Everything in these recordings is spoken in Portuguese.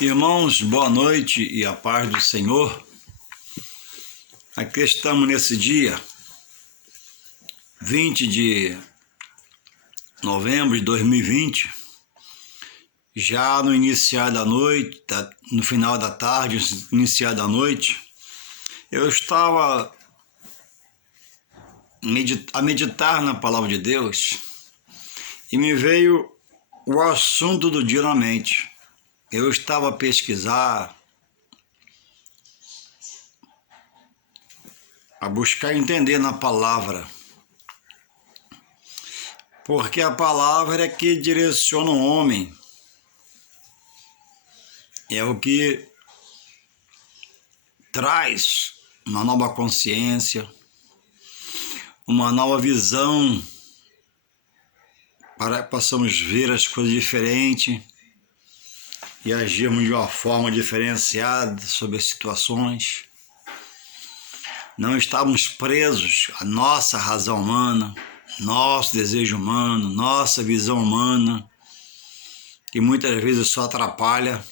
Irmãos, boa noite e a paz do Senhor. Aqui estamos nesse dia, 20 de novembro de 2020, já no iniciar da noite, no final da tarde, iniciar da noite, eu estava a meditar na Palavra de Deus e me veio o assunto do dia na mente. Eu estava a pesquisar, a buscar entender na palavra, porque a palavra é que direciona o homem, é o que traz uma nova consciência, uma nova visão, para que possamos ver as coisas diferentes e agirmos de uma forma diferenciada sobre as situações. Não estamos presos à nossa razão humana, nosso desejo humano, nossa visão humana, que muitas vezes só atrapalha,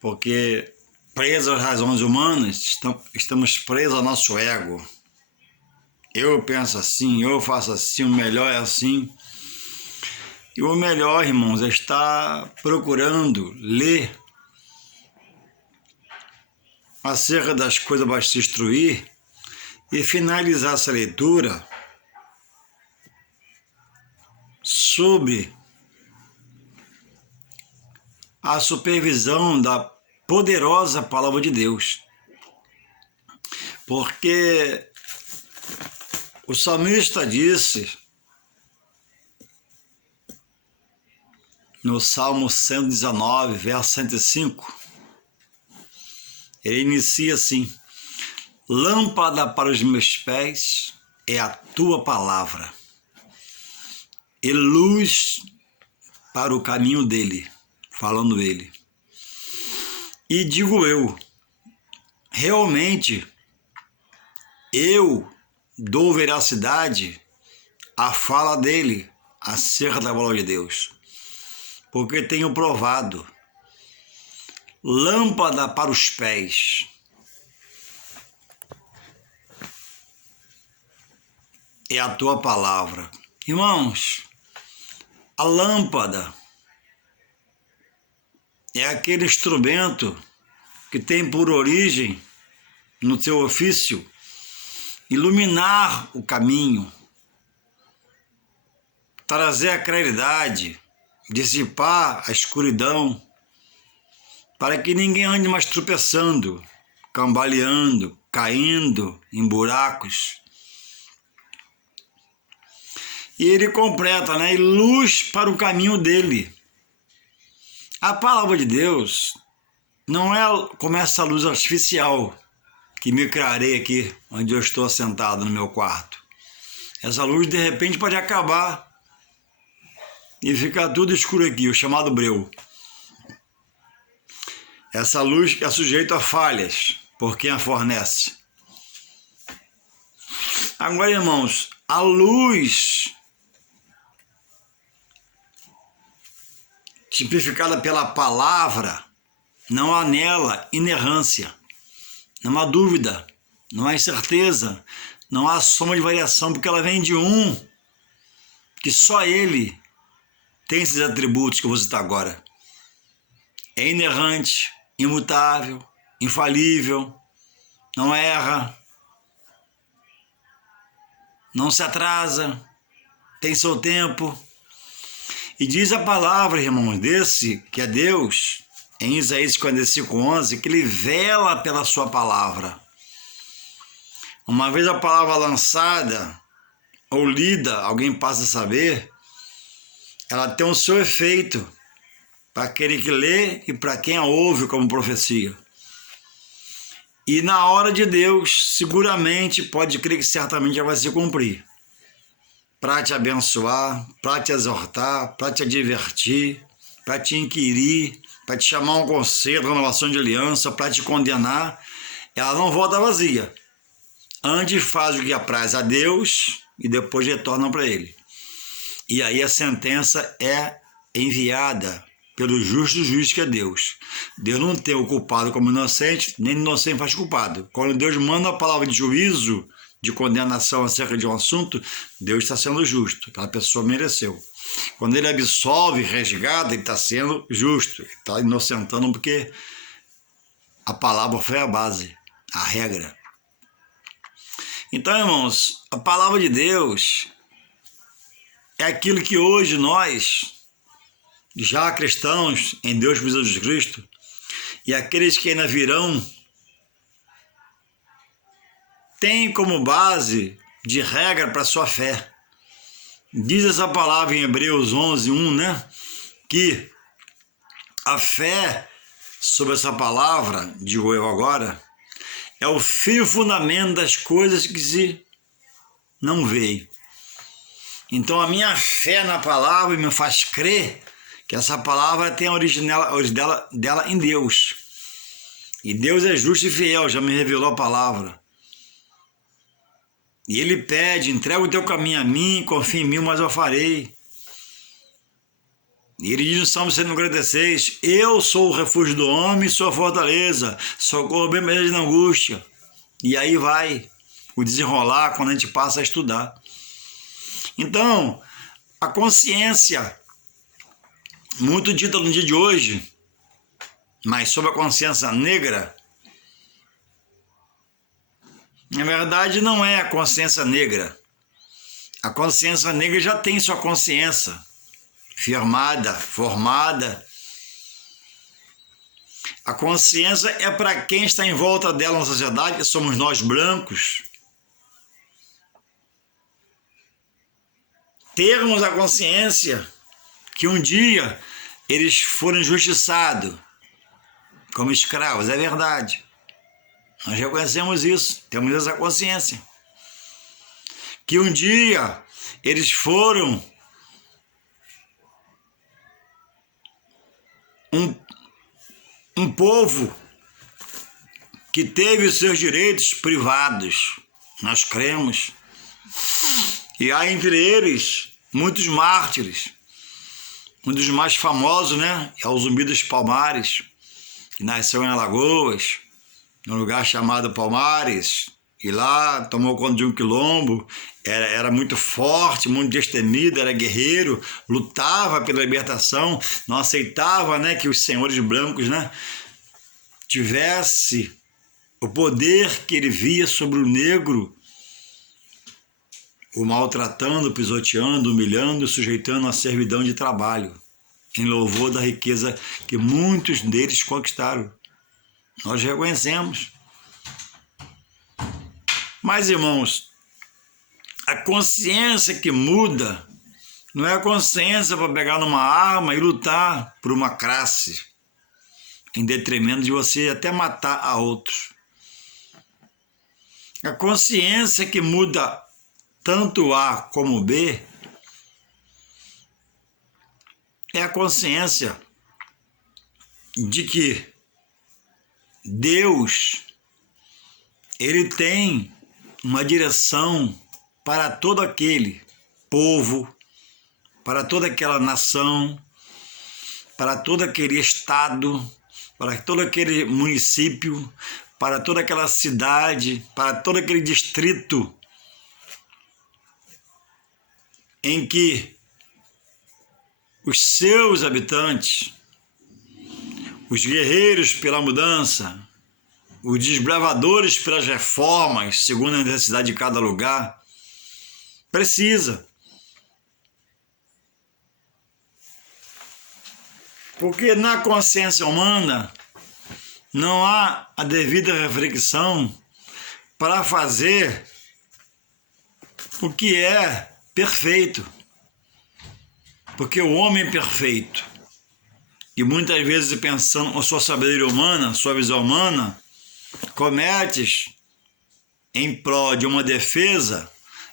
porque presos às razões humanas, estamos presos ao nosso ego. Eu penso assim, eu faço assim, o melhor é assim. E o melhor, irmãos, é estar procurando ler acerca das coisas para se instruir e finalizar essa leitura sob a supervisão da poderosa Palavra de Deus. Porque o salmista disse no Salmo 119, verso 105, ele inicia assim: lâmpada para os meus pés é a tua palavra, e luz para o caminho dele, falando ele. E digo eu, realmente, eu dou veracidade à fala dele acerca da palavra de Deus, porque tenho provado. Lâmpada para os pés é a tua palavra. Irmãos, a lâmpada é aquele instrumento que tem por origem, no teu ofício, iluminar o caminho, trazer a claridade, dissipar a escuridão, para que ninguém ande mais tropeçando, cambaleando, caindo em buracos. E ele completa, né? E luz para o caminho dele. A palavra de Deus não é como essa luz artificial que me criarei aqui, onde eu estou sentado no meu quarto. Essa luz, de repente, pode acabar e ficar tudo escuro aqui, o chamado breu. Essa luz é sujeita a falhas por quem a fornece. Agora, irmãos, a luz tipificada pela palavra, não há nela inerrância, não há dúvida, não há incerteza, não há soma de variação, porque ela vem de um, que só ele tem esses atributos que eu vou citar agora. É inerrante, imutável, infalível, não erra, não se atrasa, tem seu tempo. E diz a palavra, irmãos, desse que é Deus, em Isaías 45:11, que ele vela pela sua palavra. Uma vez a palavra lançada ou lida, alguém passa a saber, ela tem o seu efeito para aquele que lê e para quem a ouve como profecia. E na hora de Deus, seguramente, pode crer que certamente já vai se cumprir. Para te abençoar, para te exortar, para te advertir, para te inquirir, para te chamar um conselho, renovação de aliança, para te condenar, ela não volta vazia. Antes faz o que apraz a Deus e depois retorna para ele. E aí a sentença é enviada pelo justo juiz que é Deus. Deus não tem o culpado como inocente, nem inocente faz culpado. Quando Deus manda a palavra de juízo, de condenação acerca de um assunto, Deus está sendo justo, aquela pessoa mereceu. Quando ele absolve, resgata, ele está sendo justo, ele está inocentando porque a palavra foi a base, a regra. Então, irmãos, a palavra de Deus é aquilo que hoje nós, já cristãos em Deus por Jesus Cristo, e aqueles que ainda virão, têm como base de regra para a sua fé. Diz essa palavra em Hebreus 11:1, né? Que a fé sobre essa palavra, digo eu agora, é o fio fundamento das coisas que se não veem. Então a minha fé na palavra me faz crer que essa palavra tem a origem dela em Deus. E Deus é justo e fiel, já me revelou a palavra. E ele pede, entrega o teu caminho a mim, confia em mim, mas eu farei. E ele diz no Salmo 146, eu sou o refúgio do homem, sou a fortaleza, socorro bem presente na angústia. E aí vai o desenrolar quando a gente passa a estudar. Então, a consciência, muito dita no dia de hoje, mas sobre a consciência negra, na verdade não é a consciência negra. A consciência negra já tem sua consciência firmada, formada. A consciência é para quem está em volta dela na sociedade, que somos nós brancos. Termos a consciência que um dia eles foram injustiçados como escravos, é verdade. Nós reconhecemos isso, temos essa consciência. Que um dia eles foram um povo que teve os seus direitos privados, nós cremos. E há entre eles muitos mártires, um dos mais famosos, né? É o Zumbi dos Palmares, que nasceu em Alagoas, num lugar chamado Palmares, e lá tomou conta de um quilombo, era muito forte, muito destemido, era guerreiro, lutava pela libertação, não aceitava, né, que os senhores brancos, né, tivesse o poder que ele via sobre o negro, o maltratando, pisoteando, humilhando, sujeitando à servidão de trabalho, em louvor da riqueza que muitos deles conquistaram. Nós reconhecemos. Mas, irmãos, a consciência que muda não é a consciência para pegar numa arma e lutar por uma classe, em detrimento de você até matar a outros. A consciência que muda tanto A como B é a consciência de que Deus, ele tem uma direção para todo aquele povo, para toda aquela nação, para todo aquele estado, para todo aquele município, para toda aquela cidade, para todo aquele distrito em que os seus habitantes, os guerreiros pela mudança, os desbravadores pelas reformas, segundo a necessidade de cada lugar, precisa. Porque na consciência humana não há a devida reflexão para fazer o que é perfeito. Porque o homem perfeito, e muitas vezes pensando a sua sabedoria humana, sua visão humana, cometes em prol de uma defesa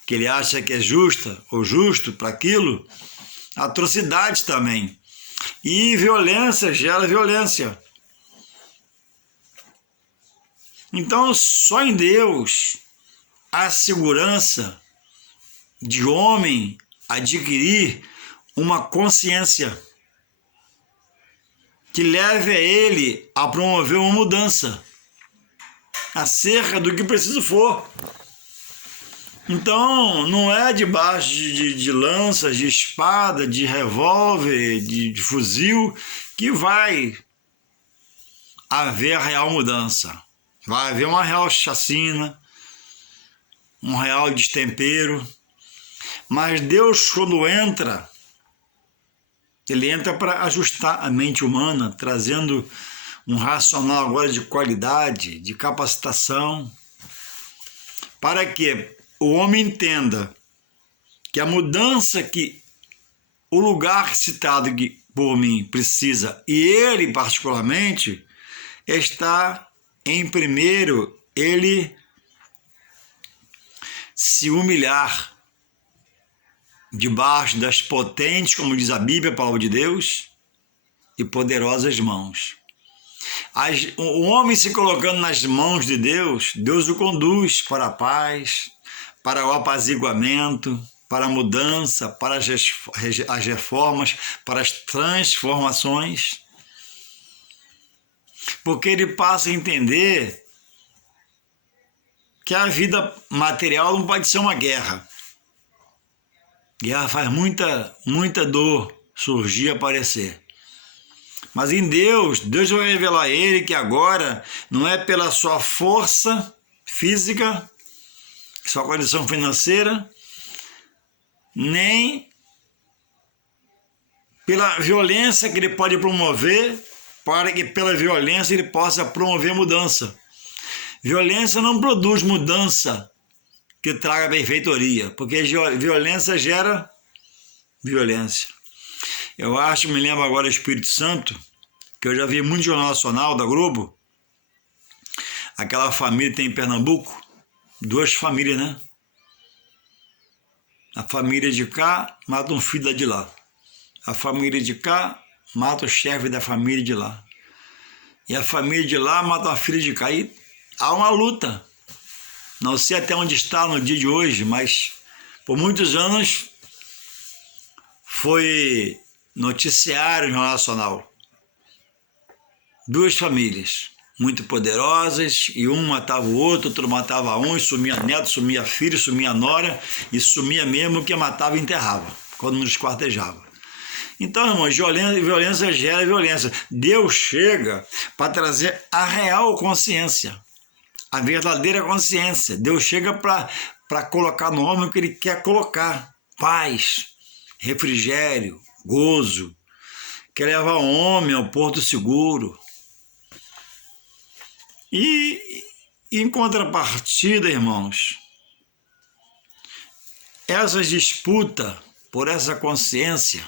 que ele acha que é justa ou justo para aquilo, atrocidades também. E violência gera violência. Então, só em Deus há segurança de homem adquirir uma consciência. que leve a ele a promover uma mudança acerca do que preciso for. Então, não é debaixo de lanças, de espada, de revólver, de fuzil, que vai haver a real mudança. Vai haver uma real chacina, um real destempero. Mas Deus, quando entra, ele entra para ajustar a mente humana, trazendo um racional agora de qualidade, de capacitação, para que o homem entenda que a mudança que o lugar citado por mim precisa, e ele particularmente, está em primeiro ele se humilhar debaixo das potentes, como diz a Bíblia, a palavra de Deus, e poderosas mãos. O homem se colocando nas mãos de Deus, Deus o conduz para a paz, para o apaziguamento, para a mudança, para as reformas, para as transformações. Porque ele passa a entender que a vida material não pode ser uma guerra. Guerra faz muita dor surgir, aparecer. Mas em Deus vai revelar a ele que agora não é pela sua força física, sua condição financeira, nem pela violência que ele pode promover, para que pela violência ele possa promover mudança. Violência não produz mudança que traga benfeitoria, porque violência gera violência. Eu acho, me lembro agora do Espírito Santo, que eu já vi muito Jornal Nacional da Globo, aquela família que tem em Pernambuco, 2 famílias, né? A família de cá mata um filho de lá. A família de cá mata o chefe da família de lá. E a família de lá mata a filha de cá. E há uma luta. Não sei até onde está no dia de hoje, mas por muitos anos foi noticiário no Jornal Nacional. 2 famílias muito poderosas, e um matava o outro matava um, e sumia neto, sumia filho, sumia nora, e sumia mesmo, que matava e enterrava, quando não esquartejava. Então, irmãos, violência gera violência. Deus chega para trazer a real consciência, a verdadeira consciência. Deus chega para colocar no homem o que ele quer colocar: paz, refrigério, gozo, quer levar o homem ao porto seguro. E em contrapartida, irmãos, essa disputa por essa consciência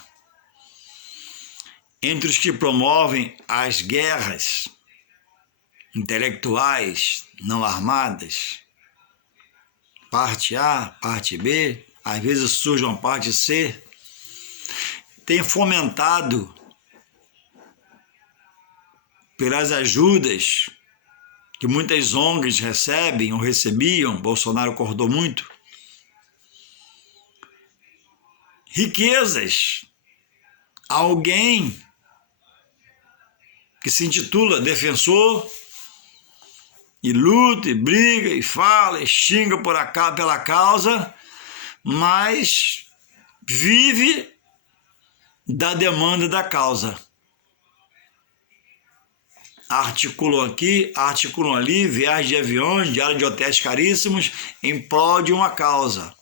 entre os que promovem as guerras intelectuais não armadas, parte A, parte B, às vezes surge uma parte C, tem fomentado pelas ajudas que muitas ONGs recebem ou recebiam, Bolsonaro acordou muito, riquezas. Alguém que se intitula defensor e luta, e briga, e fala, e xinga pela causa, mas vive da demanda da causa. Articulam aqui, articulam ali, viagem de aviões, diário de hotéis caríssimos, em prol de uma causa.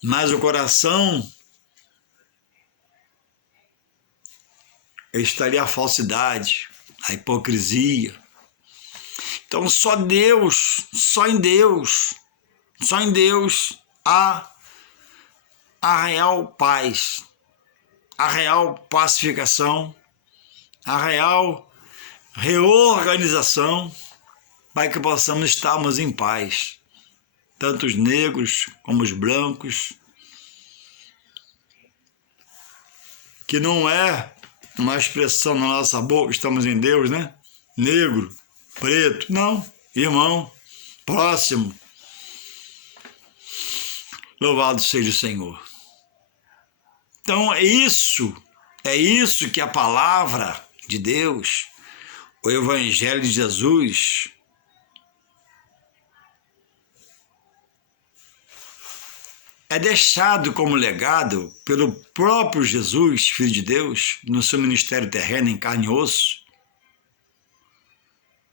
Mas o coração estaria a falsidade, a hipocrisia. Então só em Deus há a real paz, a real pacificação, a real reorganização, para que possamos estarmos em paz, tanto os negros como os brancos, que não é uma expressão na nossa boca, estamos em Deus, né? Negro, preto, não, irmão, próximo. Louvado seja o Senhor. Então é isso que a palavra de Deus, o Evangelho de Jesus, é deixado como legado pelo próprio Jesus, Filho de Deus, no seu ministério terreno em carne e osso,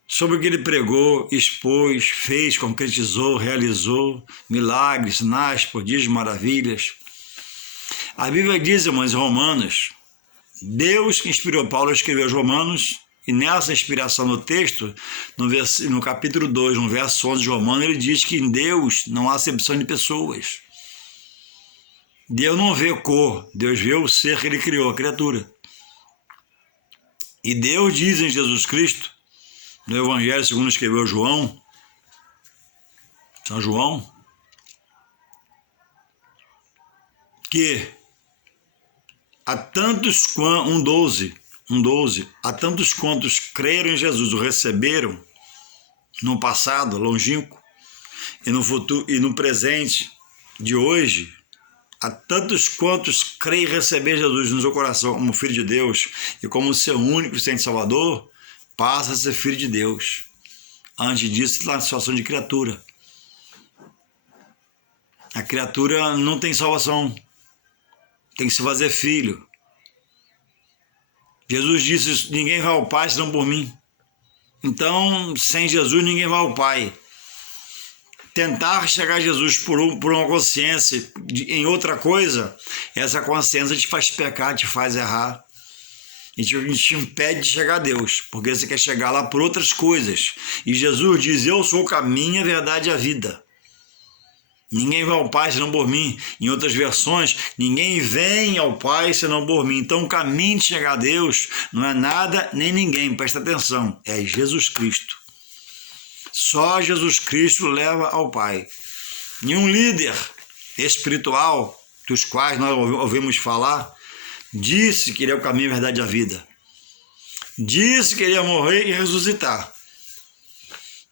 sobre o que ele pregou, expôs, fez, concretizou, realizou, milagres, sinais, prodígios, maravilhas. A Bíblia diz, irmãos, em Romanos, Deus que inspirou Paulo a escrever os Romanos, e nessa inspiração no texto, no capítulo 2, no verso 11 de Romanos, ele diz que em Deus não há acepção de pessoas. Deus não vê cor, Deus vê o ser que ele criou, a criatura. E Deus diz em Jesus Cristo, no Evangelho segundo escreveu João, São João, que há tantos quantos, 1,12, há tantos quantos creram em Jesus, o receberam no passado longínquo e no futuro e no presente de hoje, há tantos quantos creem receber Jesus no seu coração como Filho de Deus e como seu único e Senhor Salvador, passa a ser filho de Deus. Antes disso, está na situação de criatura. A criatura não tem salvação, tem que se fazer filho. Jesus disse, ninguém vai ao Pai senão por mim. Então, sem Jesus, ninguém vai ao Pai. Tentar chegar a Jesus por uma consciência em outra coisa, essa consciência te faz pecar, te faz errar. E te impede de chegar a Deus, porque você quer chegar lá por outras coisas. E Jesus diz, eu sou o caminho, a verdade e a vida. Ninguém vai ao Pai senão por mim. Em outras versões, ninguém vem ao Pai senão por mim. Então o caminho de chegar a Deus não é nada nem ninguém, presta atenção, é Jesus Cristo. Só Jesus Cristo leva ao Pai. Nenhum líder espiritual, dos quais nós ouvimos falar, disse que ele é o caminho, a verdade e a vida. Disse que ele ia morrer e ressuscitar.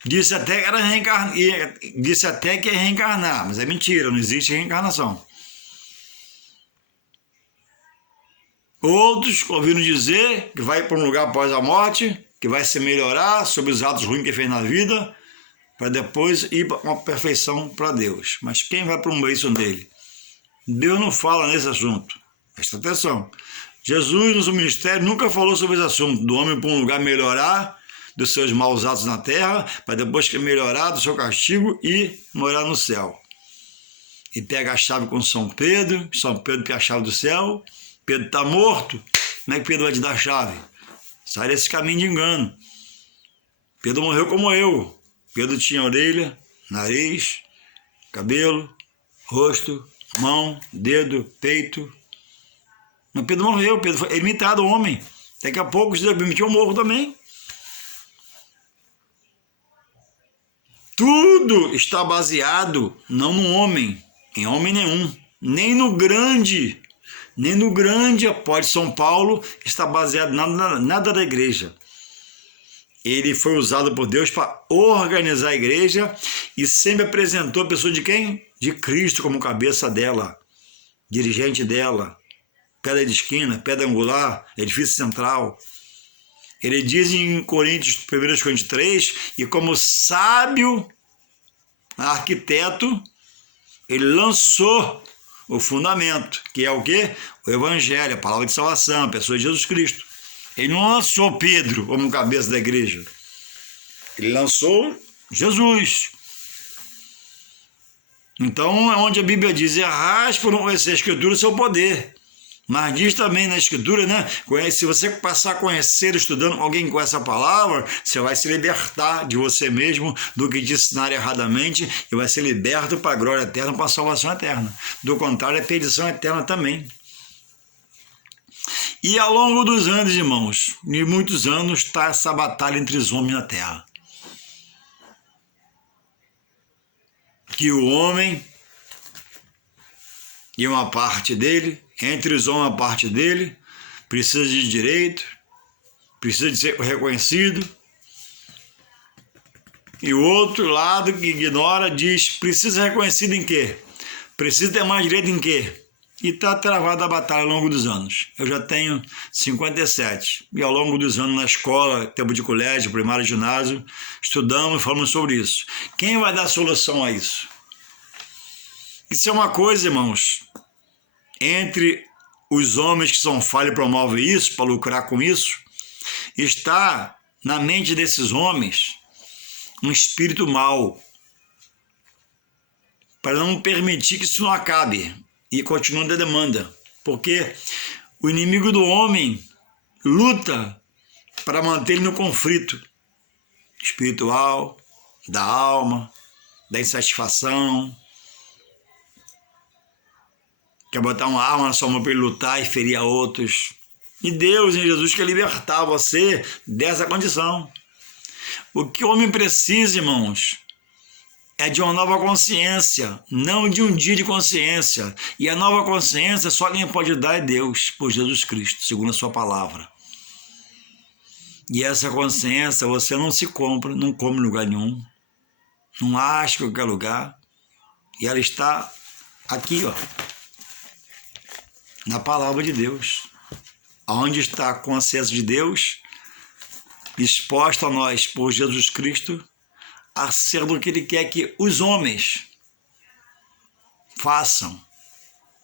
Disse até que ia reencarnar, mas é mentira, não existe reencarnação. Outros ouviram dizer que vai para um lugar após a morte, que vai se melhorar sobre os atos ruins que fez na vida, para depois ir para uma perfeição para Deus. Mas quem vai para um beijo dele? Deus não fala nesse assunto. Presta atenção. Jesus, no seu ministério, nunca falou sobre esse assunto, do homem para um lugar melhorar dos seus maus atos na terra, para depois que melhorar do seu castigo e morar no céu. E pega a chave com São Pedro pega a chave do céu, Pedro está morto, como é que Pedro vai te dar a chave? Sai desse caminho de engano. Pedro morreu como eu. Pedro tinha orelha, nariz, cabelo, rosto, mão, dedo, peito. Mas Pedro morreu, Pedro foi imitado homem. Daqui a pouco Deus permitiu, eu morro também. Tudo está baseado não no homem, em homem nenhum, nem no grande apóstolo São Paulo está baseado nada da igreja. Ele foi usado por Deus para organizar a igreja e sempre apresentou a pessoa de quem? De Cristo como cabeça dela, dirigente dela, pedra de esquina, pedra angular, edifício central. Ele diz em 1 Coríntios 3, e como sábio arquiteto, ele lançou o fundamento, que é o quê? O Evangelho, a palavra de salvação, a pessoa de Jesus Cristo. Ele não lançou Pedro como cabeça da igreja. Ele lançou Jesus. Então, é onde a Bíblia diz, errais por não conhecer a Escritura o seu poder. Mas diz também na Escritura, né? Se você passar a conhecer, estudando alguém com essa palavra, você vai se libertar de você mesmo, do que te ensinar erradamente, e vai ser liberto para a glória eterna, para a salvação eterna. Do contrário, é perdição eterna também. E ao longo dos anos, irmãos, de muitos anos, está essa batalha entre os homens na terra. Que o homem e uma parte dele, entre os homens a parte dele, precisa de direito, precisa de ser reconhecido. E o outro lado que ignora diz, precisa ser reconhecido em quê? Precisa ter mais direito em quê? E está travada a batalha ao longo dos anos. Eu já tenho 57. E ao longo dos anos na escola, tempo de colégio, primário, ginásio, estudamos e falamos sobre isso. Quem vai dar solução a isso? Isso é uma coisa, irmãos, entre os homens que são falhos e promovem isso, para lucrar com isso, está na mente desses homens um espírito mau, para não permitir que isso não acabe e continue a demanda, porque o inimigo do homem luta para manter ele no conflito espiritual, da alma, da insatisfação, quer botar uma arma na sua mão para ele lutar e ferir a outros. E Deus, em Jesus, quer libertar você dessa condição. O que o homem precisa, irmãos, é de uma nova consciência, não de um dia de consciência. E a nova consciência só quem pode dar é Deus, por Jesus Cristo, segundo a sua palavra. E essa consciência você não se compra, não come em lugar nenhum, não acha em qualquer lugar. E ela está aqui, ó, na palavra de Deus. Onde está a consciência de Deus, exposta a nós por Jesus Cristo, a ser do que Ele quer que os homens façam,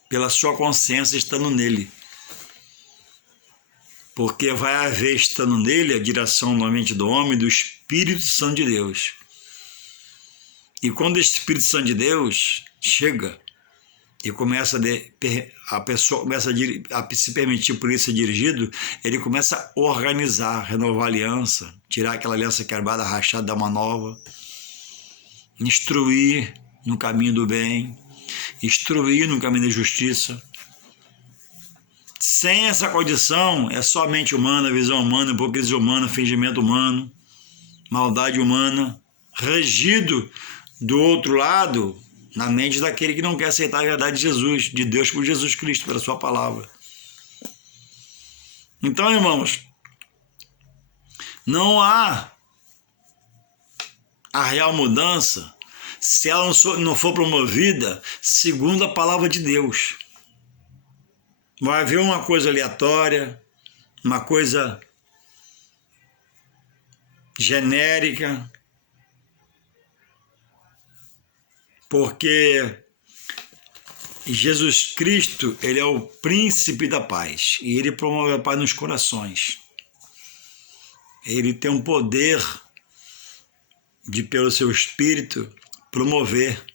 pela sua consciência estando nele. Porque vai haver, estando nele, a direção na mente do homem, do Espírito Santo de Deus. E quando o Espírito Santo de Deus chega e a pessoa começa a se permitir por isso ser dirigido, ele começa a organizar, renovar a aliança, tirar aquela aliança quebrada, rachada, dar uma nova, instruir no caminho do bem, instruir no caminho da justiça. Sem essa condição, é só mente humana, visão humana, hipocrisia humana, fingimento humano, maldade humana, regido do outro lado, na mente daquele que não quer aceitar a verdade de Jesus, de Deus por Jesus Cristo, pela sua palavra. Então, irmãos, não há a real mudança se ela não for promovida segundo a palavra de Deus. Vai haver uma coisa aleatória, uma coisa genérica, porque Jesus Cristo, ele é o príncipe da paz e ele promove a paz nos corações. Ele tem um poder de, pelo seu Espírito, promover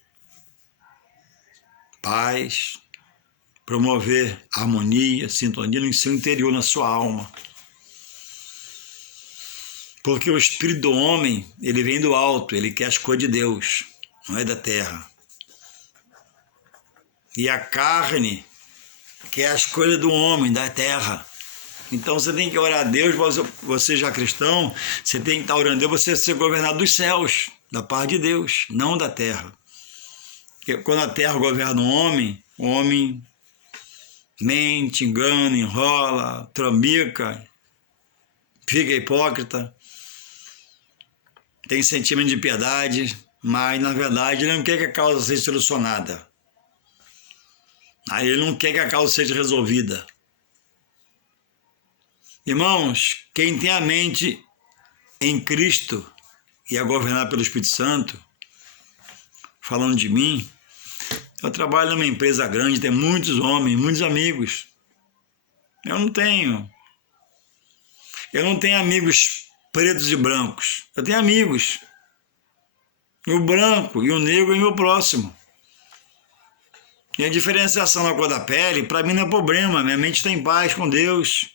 paz, promover harmonia, sintonia no seu interior, na sua alma. Porque o Espírito do homem, ele vem do alto, ele quer as coisas de Deus, não é da terra. E a carne quer as coisas do homem, da terra. Então você tem que orar a Deus, você já cristão, você tem que estar orando a Deus, você ser governado dos céus, da parte de Deus, não da terra. Porque quando a terra governa o homem mente, engana, enrola, trambica, fica hipócrita, tem sentimento de piedade, mas na verdade ele não quer que a causa seja solucionada. Aí ele não quer que a causa seja resolvida. Irmãos, quem tem a mente em Cristo e é governado pelo Espírito Santo, falando de mim, eu trabalho numa empresa grande, tem muitos homens, muitos amigos. Eu não tenho amigos pretos e brancos. Eu tenho amigos. E o branco e o negro é meu próximo. E a diferenciação na cor da pele, para mim não é problema. Minha mente está em paz com Deus.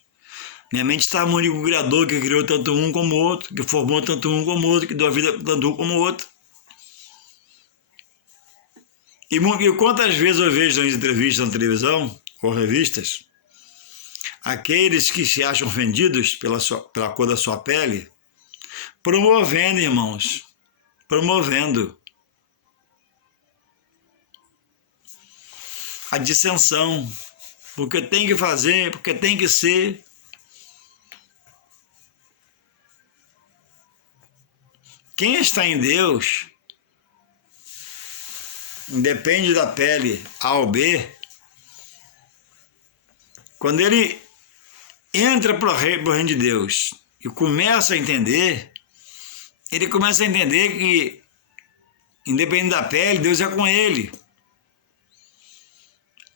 Minha mente está harmonia com o Criador, que criou tanto um como o outro, que formou tanto um como o outro, que deu a vida tanto um como o outro. E quantas vezes eu vejo nas entrevistas na televisão, ou revistas, aqueles que se acham ofendidos pela cor da sua pele, promovendo, irmãos, promovendo a dissensão, porque tem que fazer, porque tem que ser. Quem está em Deus, independe da pele A ou B, Quando ele entra para o reino de Deus e começa a entender, ele começa a entender que, independente da pele, Deus é com ele.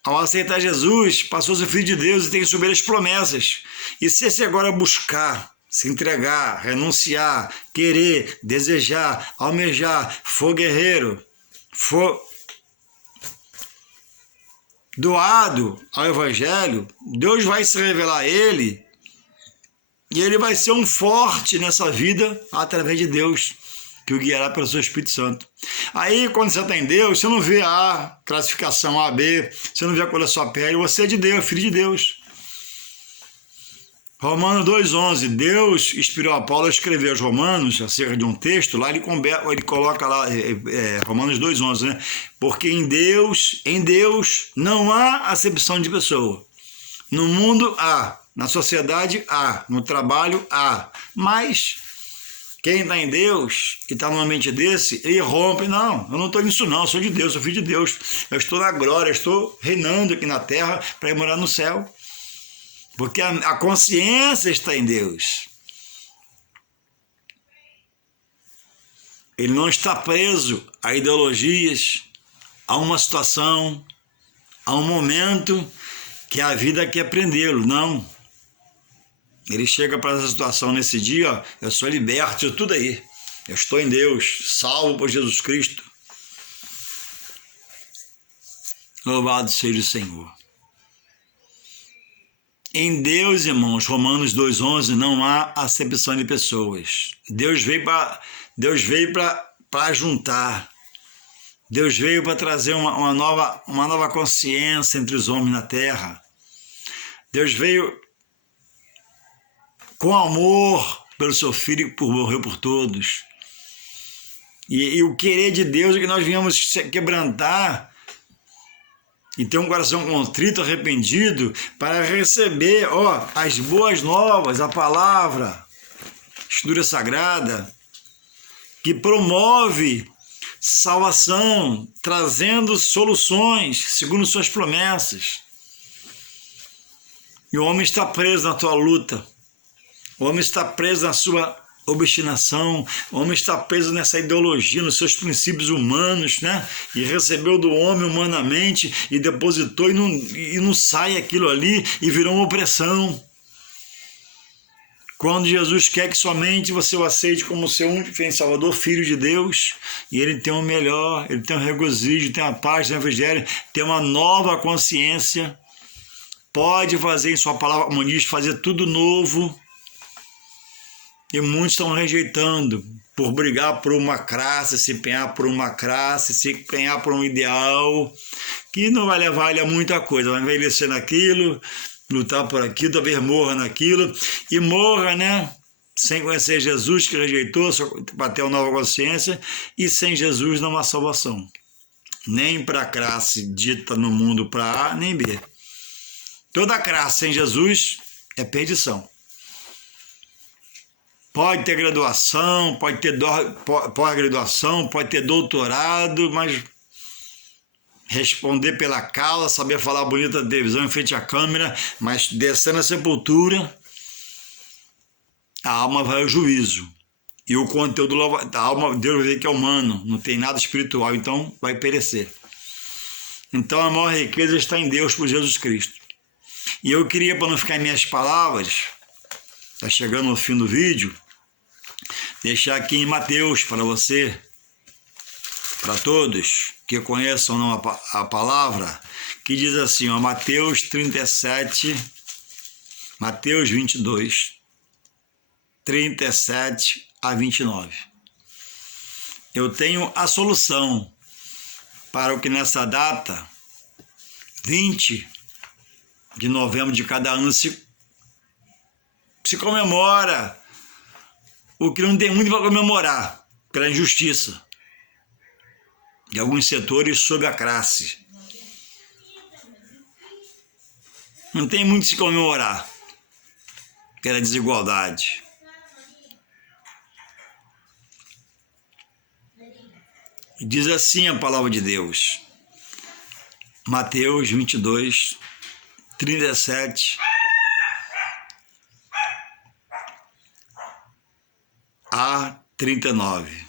Ao aceitar Jesus, passou a ser filho de Deus e tem que subir as promessas. E se esse agora buscar, se entregar, renunciar, querer, desejar, almejar, for guerreiro, for doado ao Evangelho, Deus vai se revelar a ele e ele vai ser um forte nessa vida através de Deus, que o guiará pelo seu Espírito Santo. Aí, quando você está em Deus, você não vê a classificação A, B, você não vê a cor da sua pele, você é de Deus, filho de Deus. Romanos 2,11, Deus inspirou a Paulo a escrever aos Romanos, acerca de um texto, lá ele coloca lá, Romanos 2,11, né? Porque em Deus não há acepção de pessoa. No mundo há, na sociedade há, no trabalho há, mas quem está em Deus e está num ambiente desse, ele rompe, não, eu não estou nisso não, eu sou de Deus, sou filho de Deus, eu estou na glória, eu estou reinando aqui na terra para ir morar no céu. Porque a consciência está em Deus. Ele não está preso a ideologias, a uma situação, a um momento que a vida quer prendê-lo. Não. Ele chega para essa situação nesse dia, ó, eu sou liberto de tudo aí. Eu estou em Deus, salvo por Jesus Cristo. Louvado seja o Senhor. Em Deus, irmãos, Romanos 2,11, não há acepção de pessoas. Deus veio para juntar. Deus veio para trazer uma nova consciência entre os homens na terra. Deus veio com amor pelo seu Filho que morreu por todos. E o querer de Deus é que nós viemos quebrantar e ter um coração contrito, arrependido, para receber, as boas novas, a palavra, a Escritura Sagrada, que promove salvação, trazendo soluções, segundo suas promessas. E o homem está preso na tua luta, o homem está preso na sua obstinação, o homem está preso nessa ideologia, nos seus princípios humanos, né? E recebeu do homem humanamente e depositou e não sai aquilo ali e virou uma opressão. Quando Jesus quer que somente você o aceite como seu único Salvador, Filho de Deus, e ele tem o melhor, ele tem o regozijo, tem a paz, tem o Evangelho, tem uma nova consciência, pode fazer em sua palavra, como diz, fazer tudo novo. E muitos estão rejeitando por brigar por uma classe, se empenhar por uma classe, se empenhar por um ideal, que não vai levar ele a muita coisa, vai envelhecer naquilo, lutar por aquilo, talvez morra naquilo, e morra, né? Sem conhecer Jesus, que rejeitou, só para ter uma nova consciência, e sem Jesus não há salvação. Nem para a classe dita no mundo para A, nem B. Toda classe sem Jesus é perdição. Pode ter graduação, pode ter pós-graduação, pode ter doutorado, mas responder pela cala, saber falar bonita da televisão em frente à câmera, mas descendo a sepultura, a alma vai ao juízo. E o conteúdo da alma, Deus vai ver que é humano, não tem nada espiritual, então vai perecer. Então a maior riqueza está em Deus por Jesus Cristo. E eu queria, para não ficar em minhas palavras, está chegando no fim do vídeo, deixar aqui em Mateus para você, para todos que conheçam não a palavra, que diz assim, Mateus 37, Mateus 22, 37 a 29. Eu tenho a solução para o que nessa data, 20 de novembro de cada ano, se comemora o que não tem muito para comemorar, pela injustiça de alguns setores sob a classe. Não tem muito se comemorar pela desigualdade. E diz assim a palavra de Deus, Mateus 22, 37 a 39.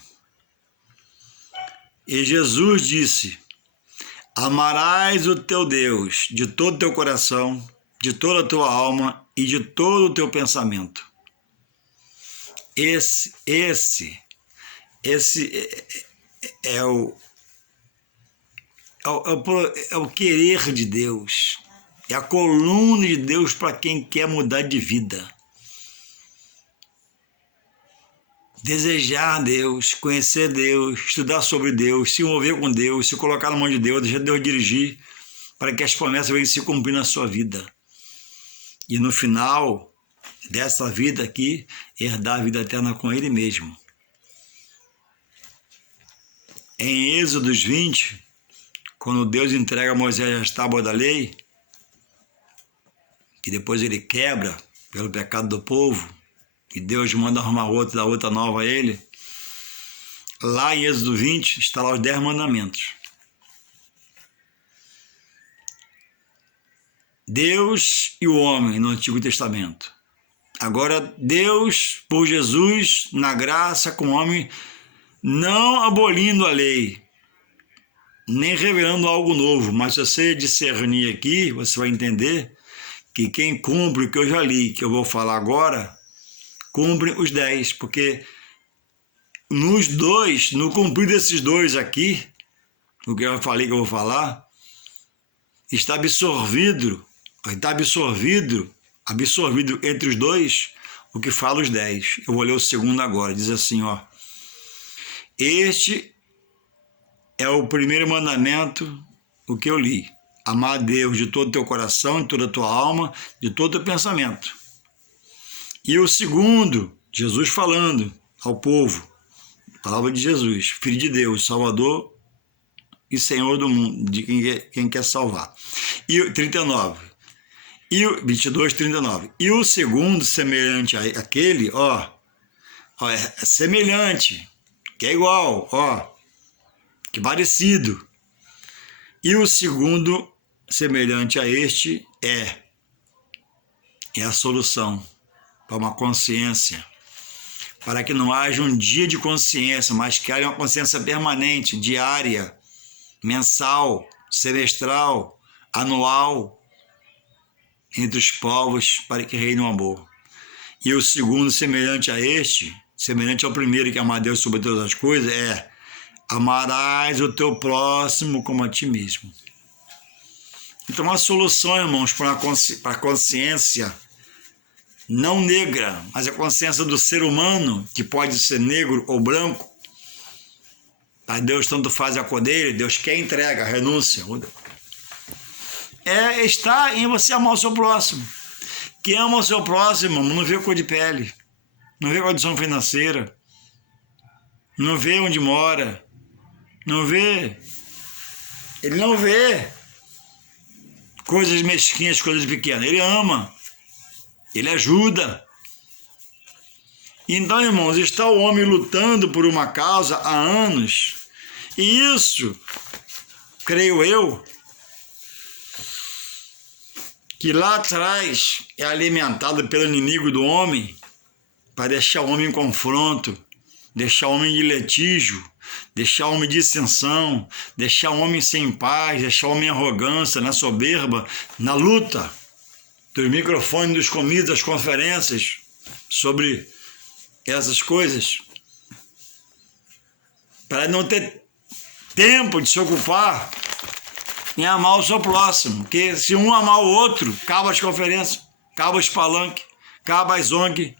E Jesus disse: amarás o teu Deus de todo o teu coração, de toda a tua alma e de todo o teu pensamento. Esse é o querer de Deus, é a coluna de Deus para quem quer mudar de vida. Desejar Deus, conhecer Deus, estudar sobre Deus, se envolver com Deus, se colocar na mão de Deus, deixar Deus dirigir, para que as promessas venham se cumprir na sua vida. E no final dessa vida aqui, herdar a vida eterna com Ele mesmo. Em Êxodos 20, quando Deus entrega a Moisés as tábuas da lei, e depois ele quebra pelo pecado do povo, e Deus manda arrumar outra, dar outra nova a ele, lá em Êxodo 20 está lá os 10 mandamentos. Deus e o homem no Antigo Testamento. Agora Deus, por Jesus, na graça com o homem, não abolindo a lei, nem revelando algo novo, mas se você discernir aqui, você vai entender que quem cumpre o que eu já li, que eu vou falar agora, cumpre os 10, porque no cumprir desses 2 aqui, o que eu falei que eu vou falar, está absorvido entre os 2 o que fala os 10. Eu vou ler o segundo agora, diz assim, ó: este é o primeiro mandamento, o que eu li: amar a Deus de todo o teu coração, de toda a tua alma, de todo o teu pensamento. E o segundo, Jesus falando ao povo, palavra de Jesus, Filho de Deus, Salvador e Senhor do mundo, de quem quer salvar. E 39, e 22, 39. E o segundo, semelhante àquele, é semelhante, que é igual, que parecido. E o segundo, semelhante a este, é a solução para uma consciência, para que não haja um dia de consciência, mas que haja uma consciência permanente, diária, mensal, semestral, anual, entre os povos, para que reine o amor. E o segundo, semelhante a este, semelhante ao primeiro, que é amar a Deus sobre todas as coisas, é: amarás o teu próximo como a ti mesmo. Então, a solução, irmãos, para a consciência não negra, mas a consciência do ser humano, que pode ser negro ou branco, para Deus tanto faz a cor dele, Deus quer entrega, renúncia, está em você amar o seu próximo. Quem ama o seu próximo não vê cor de pele, não vê condição financeira, não vê onde mora, ele não vê coisas mesquinhas, coisas pequenas, ele ama, ele ajuda. Então, irmãos, está o homem lutando por uma causa há anos, e isso, creio eu, que lá atrás é alimentado pelo inimigo do homem, para deixar o homem em confronto, deixar o homem em litígio, deixar o homem em dissensão, deixar o homem sem paz, deixar o homem em arrogância, na soberba, na luta dos microfones, dos comidas, das conferências sobre essas coisas, para não ter tempo de se ocupar em amar o seu próximo, porque se um amar o outro, acaba as conferências, acaba os palanques, acaba as ONG,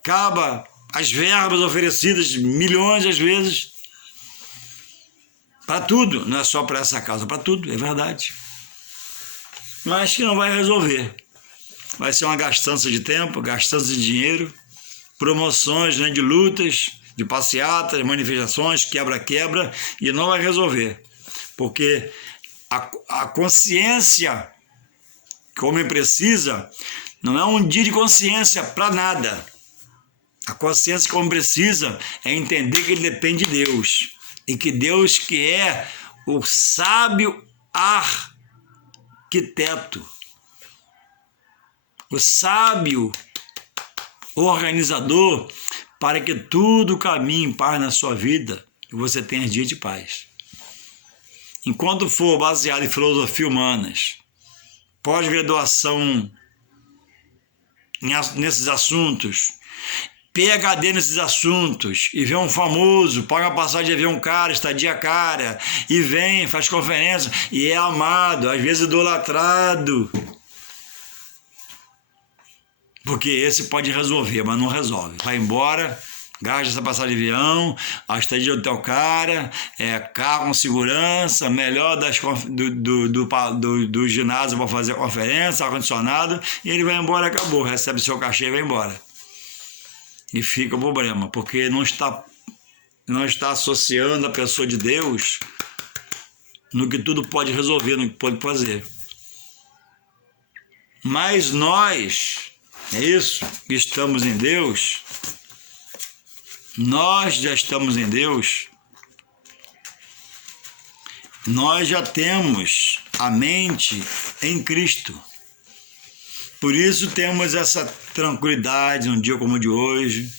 acaba as verbas oferecidas milhões às vezes, para tudo, não é só para essa causa, para tudo, é verdade. Mas que não vai resolver. Vai ser uma gastança de tempo, gastança de dinheiro, promoções, né, de lutas, de passeatas, manifestações, quebra-quebra, e não vai resolver. Porque a consciência que o homem precisa não é um dia de consciência para nada. A consciência que o homem precisa é entender que ele depende de Deus. E que Deus, que é o sábio arquiteto, o sábio organizador, para que tudo caminhe em paz na sua vida e você tenha dia de paz. Enquanto for baseado em filosofia humanas, pós-graduação nesses assuntos, PhD nesses assuntos, e vê um famoso, paga a passagem de avião cara, estadia cara, e vem, faz conferência, e é amado, às vezes idolatrado, porque esse pode resolver, mas não resolve. Vai embora, gasta essa passagem de avião, a estadia do teu cara, carro com segurança, melhor do ginásio para fazer a conferência, ar-condicionado, e ele vai embora, acabou, recebe seu cachê e vai embora. E fica o problema, porque não está associando a pessoa de Deus no que tudo pode resolver, no que pode fazer. Mas nós, é isso, que estamos em Deus, nós já estamos em Deus, nós já temos a mente em Cristo. Por isso temos essa tranquilidade num dia como o de hoje,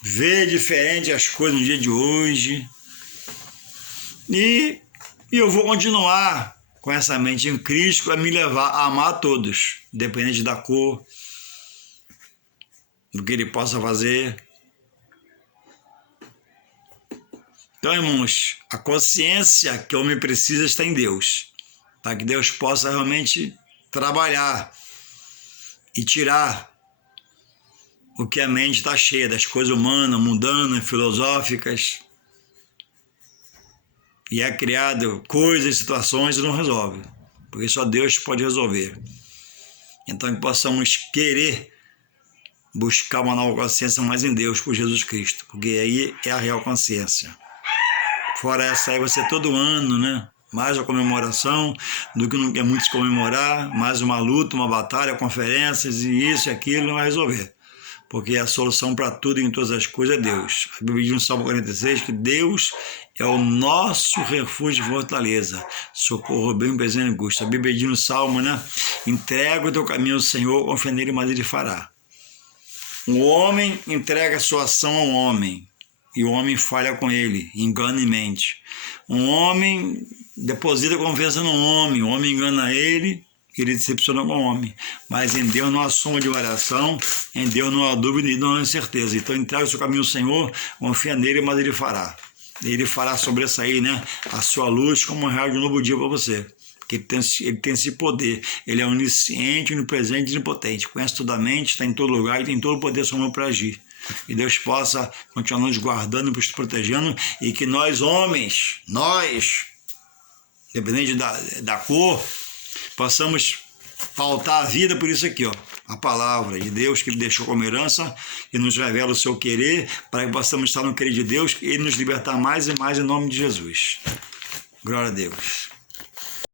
ver diferente as coisas no dia de hoje, e eu vou continuar com essa mente em Cristo, que vai me levar a amar a todos, independente da cor, do que ele possa fazer. Então, irmãos, a consciência que o homem precisa está em Deus, para que Deus possa realmente trabalhar e tirar o que a mente está cheia, das coisas humanas, mundanas, filosóficas, e é criado coisas, situações e não resolve, porque só Deus pode resolver. Então que possamos querer buscar uma nova consciência mais em Deus, por Jesus Cristo, porque aí é a real consciência. Fora essa aí vai ser todo ano, né? Mais uma comemoração do que não quer muito se comemorar, mais uma luta, uma batalha, conferências e isso e aquilo não vai resolver. Porque a solução para tudo e em todas as coisas é Deus. A Bíblia diz no Salmo 46 que Deus é o nosso refúgio e fortaleza, socorro bem presente em angústia. A Bíblia diz no Salmo, né? Entrega o teu caminho ao Senhor, confia nele, mas ele fará. O homem entrega a sua ação ao homem, e o homem falha com ele, engana e mente. Um homem deposita confiança no homem, o homem engana ele decepciona com o homem. Mas em Deus não há soma de variação, em Deus não há dúvida e não há incerteza. Então entrega o seu caminho ao Senhor, confia nele, mas ele fará. Ele fará sobressair, né, a sua luz como um raio de um novo dia para você. Porque ele tem esse poder. Ele é onisciente, onipresente e onipotente. Conhece toda a mente, está em todo lugar e tem todo o poder somente para agir. E Deus possa continuar nos guardando, nos protegendo, e que nós homens, independente da cor, possamos pautar a vida por isso aqui, ó, a palavra de Deus que Ele deixou como herança e nos revela o seu querer, para que possamos estar no querer de Deus e nos libertar mais e mais em nome de Jesus. Glória a Deus.